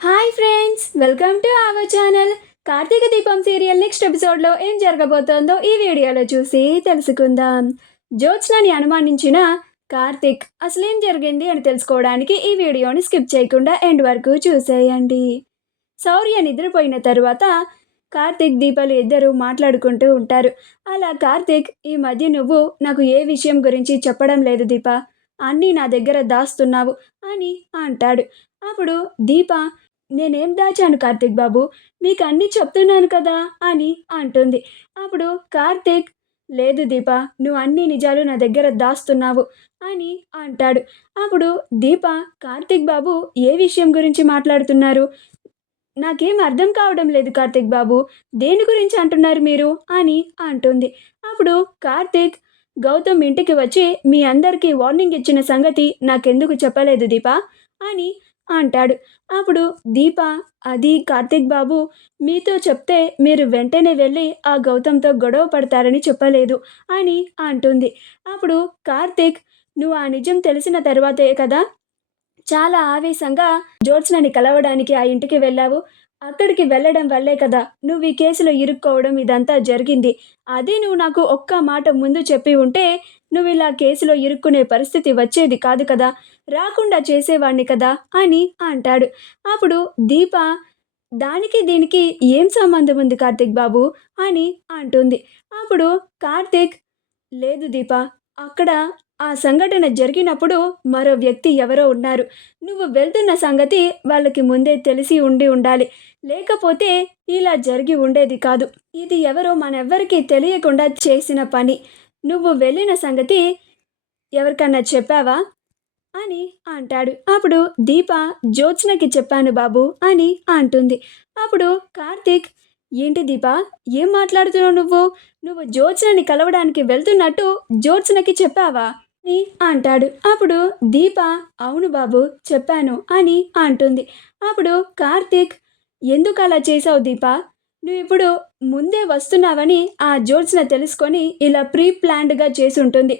Hi friends, welcome to our channel. Karthika Deepam serial next ఎపిసోడ్లో ఏం జరగబోతోందో ఈ వీడియోలో చూసి తెలుసుకుందాం. జ్యోత్స్నని అనుమానించిన కార్తీక్ అసలేం జరిగింది అని తెలుసుకోవడానికి ఈ వీడియోని స్కిప్ చేయకుండా ఎండ్ వరకు చూసేయండి. శౌర్య నిద్రపోయిన తరువాత కార్తీక్ దీపాలు ఇద్దరు మాట్లాడుకుంటూ ఉంటారు. అలా కార్తీక్, ఈ మధ్య నువ్వు నాకు ఏ విషయం గురించి చెప్పడం లేదు దీప, అన్నీ నా దగ్గర దాస్తున్నావు అని అంటాడు. అప్పుడు దీప, నేనేం దాచాను కార్తీక్ బాబు, మీకు అన్నీ చెప్తున్నాను కదా అని అంటుంది. అప్పుడు కార్తీక్, లేదు దీప, నువ్వు అన్ని నిజాలు నా దగ్గర దాస్తున్నావు అని అంటాడు. అప్పుడు దీప, కార్తీక్ బాబు ఏ విషయం గురించి మాట్లాడుతున్నారు, నాకేం అర్థం కావడం లేదు కార్తీక్ బాబు, దేని గురించి అంటున్నారు మీరు అని అంటుంది. అప్పుడు కార్తీక్, గౌతమ్ ఇంటికి వచ్చి మీ అందరికీ వార్నింగ్ ఇచ్చిన సంగతి నాకెందుకు చెప్పలేదు దీప అని అంటాడు. అప్పుడు దీప, అది కార్తీక్ బాబు, మీతో చెప్తే మీరు వెంటనే వెళ్ళి ఆ గౌతమ్తో గొడవ పడతారని చెప్పలేదు అని అంటుంది. అప్పుడు కార్తీక్, నువ్వు ఆ నిజం తెలిసిన తర్వాతే కదా చాలా ఆవేశంగా జ్యోత్స్నని కలవడానికి ఆ ఇంటికి వెళ్ళావు, అక్కడికి వెళ్ళడం వల్లే కదా నువ్వు ఈ కేసులో ఇరుక్కోవడం ఇదంతా జరిగింది. అదే నువ్వు నాకు ఒక్క మాట ముందు చెప్పి ఉంటే నువ్వు ఇలా కేసులో ఇరుక్కునే పరిస్థితి వచ్చేది కాదు కదా, రాకుండా చేసేవాణ్ణి కదా అని అంటాడు. అప్పుడు దీప, దానికి దీనికి ఏం సంబంధం ఉంది కార్తీక్ బాబు అని అంటుంది. అప్పుడు కార్తీక్, లేదు దీప, అక్కడ ఆ సంఘటన జరిగినప్పుడు మరో వ్యక్తి ఎవరో ఉన్నారు, నువ్వు వెళ్తున్న సంగతి వాళ్ళకి ముందే తెలిసి ఉండాలి, లేకపోతే ఇలా జరిగి ఉండేది కాదు. ఇది ఎవరో మనెవ్వరికీ తెలియకుండా చేసిన పని. నువ్వు వెళ్ళిన సంగతి ఎవరికన్నా చెప్పావా అని అంటాడు. అప్పుడు దీప, జ్యోత్స్నకి చెప్పాను బాబు అని అంటుంది. అప్పుడు కార్తీక్, ఏంటి దీప, ఏం మాట్లాడుతున్నావు నువ్వు, నువ్వు జ్యోత్స్నని కలవడానికి వెళ్తున్నట్టు జ్యోత్స్నకి చెప్పావా అని అంటాడు. అప్పుడు దీప, అవును బాబు చెప్పాను అని అంటుంది. అప్పుడు కార్తీక్, ఎందుకు అలా చేసావు దీప, నువ్వు ఇప్పుడు ముందే వస్తున్నావని ఆ జ్యోత్స్న తెలుసుకొని ఇలా ప్రీ ప్లాన్డ్గా చేసి ఉంటుంది.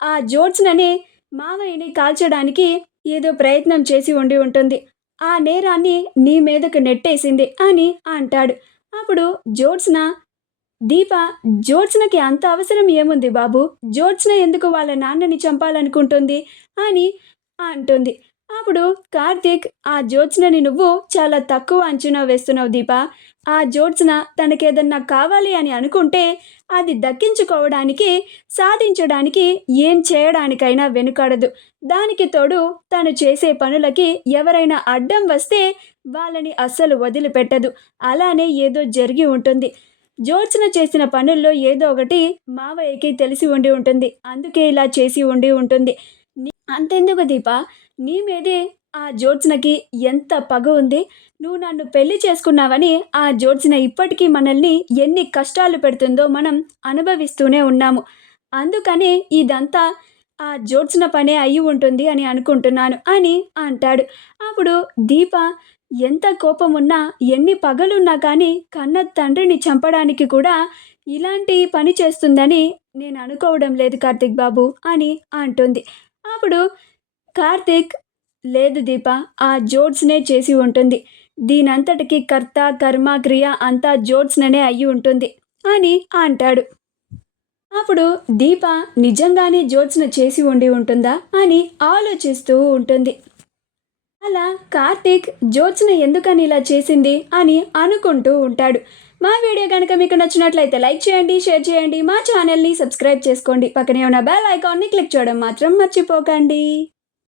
ఆ జ్యోత్స్ననే మావయ్యని కాల్చడానికి ఏదో ప్రయత్నం చేసి ఉంటుంది, ఆ నేరాన్ని నీ మీదకు నెట్టేసింది అని అంటాడు. అప్పుడు జ్యోత్స్న, దీప, జ్యోత్స్నకి అంత అవసరం ఏముంది బాబు, జ్యోత్స్న ఎందుకు వాళ్ళ నాన్నని చంపాలనుకుంటుంది అని అంటుంది. అప్పుడు కార్తీక్, ఆ జ్యోత్స్నని నువ్వు చాలా తక్కువ అంచనా వేస్తున్నావు దీప. ఆ జ్యోత్స్న తనకేదన్నా కావాలి అని అనుకుంటే అది దక్కించుకోవడానికి, సాధించడానికి ఏం చేయడానికైనా వెనుకాడదు. దానికి తోడు తను చేసే పనులకి ఎవరైనా అడ్డం వస్తే వాళ్ళని అస్సలు వదిలిపెట్టదు. అలానే ఏదో జరిగి ఉంటుంది. జ్యోత్స్న చేసిన పనుల్లో ఏదో ఒకటి మావయ్యకి తెలిసి ఉంటుంది, అందుకే ఇలా చేసి ఉంటుంది. అంతెందుకు దీప, నీ మీదే ఆ జ్యోత్స్నకి ఎంత పగ ఉంది. నువ్వు నన్ను పెళ్లి చేసుకున్నావని ఆ జ్యోత్స్న ఇప్పటికీ మనల్ని ఎన్ని కష్టాలు పెడుతుందో మనం అనుభవిస్తూనే ఉన్నాము. అందుకనే ఇదంతా ఆ జ్యోత్స్న పనే అయి ఉంటుంది అని అనుకుంటున్నాను అని అంటాడు. అప్పుడు దీప, ఎంత కోపమున్నా, ఎన్ని పగలున్నా కానీ కన్న తండ్రిని చంపడానికి కూడా ఇలాంటి పని చేస్తుందని నేను అనుకోవడం లేదు కార్తీక్ బాబు అని అంటుంది. అప్పుడు కార్తీక్, లేదు దీప, ఆ జ్యోత్స్నే చేసి ఉంటుంది, దీనంతటికి కర్త కర్మ క్రియ అంతా జ్యోత్స్ననే అయ్యి ఉంటుంది అని అంటాడు. అప్పుడు దీప, నిజంగానే జ్యోత్స్న చేసి ఉంటుందా అని ఆలోచిస్తూ ఉంటుంది. అలా కార్తీక్, జ్యోత్స్న ఎందుకని ఇలా చేసింది అని అనుకుంటూ ఉంటాడు. మా వీడియో కనుక మీకు నచ్చినట్లయితే లైక్ చేయండి, షేర్ చేయండి, మా ఛానల్ని సబ్స్క్రైబ్ చేసుకోండి, పక్కనే ఉన్న బెల్ ఐకాన్ని క్లిక్ చేయడం మాత్రం మర్చిపోకండి.